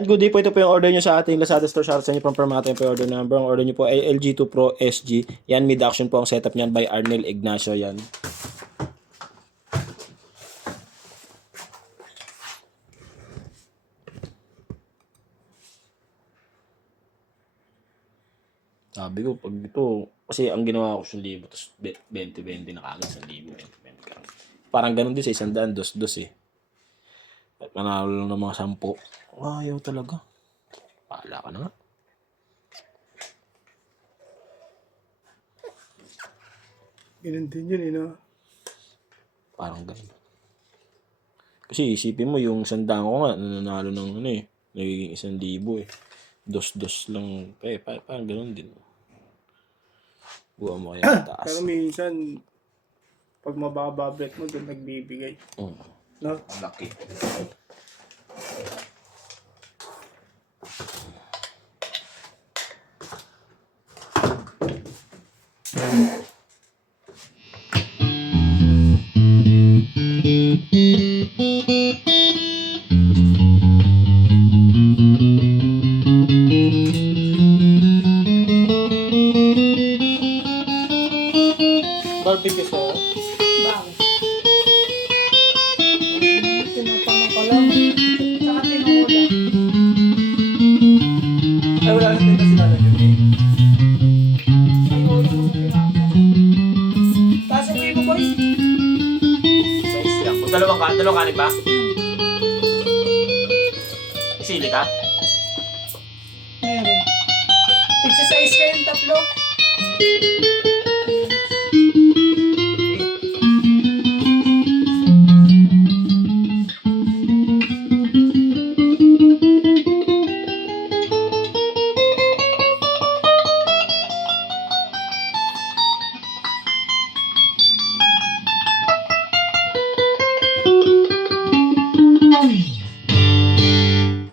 At good day po, ito po yung order nyo sa ating Lazada store. Shoutout sa inyo, confirm natin po yung order number. Ang order nyo po ay LG2 Pro SG. Yan, mid action po ang setup niyan by Arnel Ignacio. Yan. Sabi ko, pag ito, kasi ang ginawa ko 1,000, tapos 20-20 na kagad, 1,000, 20-20. Parang ganun din sa 100, dos eh. At manalo lang ng mga 10. Ayaw talaga. Paala ka na nga. Ganun din yun, no? Parang ganun. Kasi isipin mo, yung 100 ko nga, nananalo ng ano eh. Nagiging 1,000 eh. Dos lang. Parang ganun din. Buwa mo kaya taas. Pero minsan, pag mababa bet mo, doon nagbibigay. No? Laki. Barbecue sauce. Bakit? Tinatanong ko lang. Saka tinula. Ay, wala na din sila na yun eh. Tinula mo tinatanong. Pasok kayo mo, boys. Size lang. Kung dalawang kanin ba? Sili ka? Meron. Exercise kayong tatlo.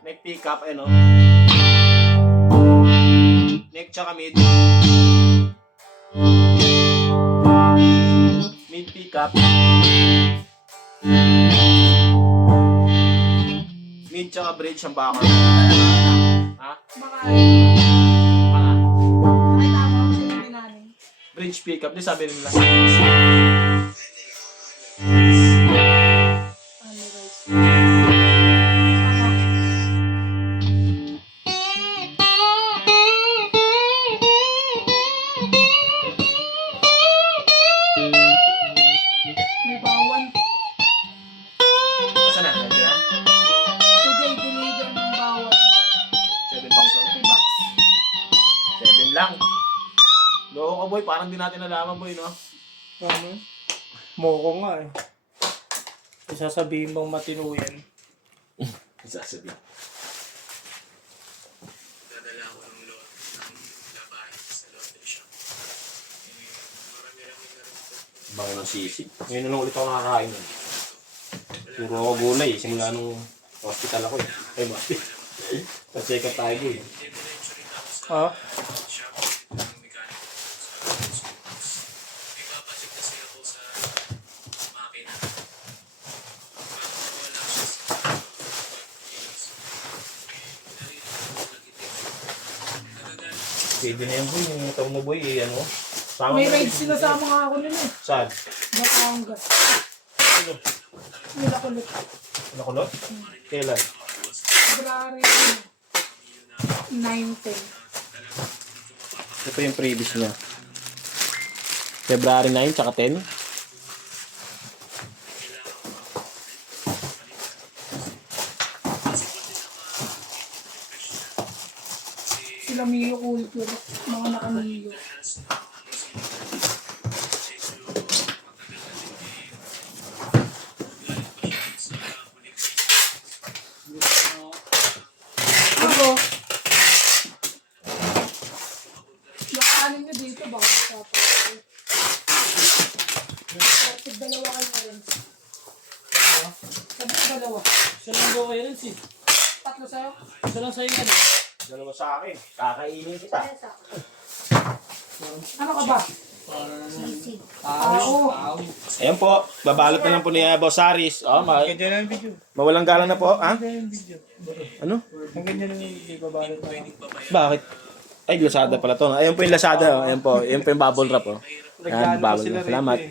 Neck pick up, ano? Neck tsaka mid. Mid pick up. Mid tsaka bridge ang backer. Ha? Baka Ah, tama ako sa namin. bridge pick up. Di sabi nila. Ano, guys? May bawan. Asa na? Nandiyan na? Today, deliver ng bawan. 7 bucks lang. 50 bucks. 7 lang. Loko ka boy. Parang di natin nalaman boy, no? Ano? Moko nga eh. Isasabihin mong matino yan. Sasabi. Dadala ako ng labahin sa laundry shop. Marami-rami na rin ito. Bango ng sisig. Ngayon na lang ulit ako nakakain. Puro ako gulay. Simula nung hospital ako eh. Ay, mati. Pa-check up tayo eh. Diretso rin ako sa Ha? shop ng mechanic sa schools. May babasik kasi ako sa makina. Wala siya sa kilos. Narinig ko nagitik. Nagagalit. Pwede na yan boy. Yung motor mo boy eh. Ano? Sama May mo ride na- sila sa mga ako nila eh. Saan? Batangas. Ano? Nila kulit. Nakulot? Kailan? February 9-10. Ito yung previous niya. February 9 tsaka 10. Sila Mio Culture. Mga naka-Mio. Ako. Yung kanin nyo dito, baka kapag. Dalawa kayo na rin. Sabi ko dalawa. Isa lang daw kayo rin si. Tatlo sa'yo. Isa lang sa'yo yan. Dalawa sa akin. Kakainin kita. Ano ka ba? Ayan po, babalot na lang po ni Boss Aris. Oh, Ganyan na yung video. mawalang galang na po, ha? Ganyan yung video. Ano? Ang ganyan na yung ibabalot na. Bakit? Ay, Lazada pala to. Ayan po yung Lazada. Oh. Ayan po yung bubble wrap. Oh. Ayan, Nagkano pa bubble sila wrap. Salamat. rito eh.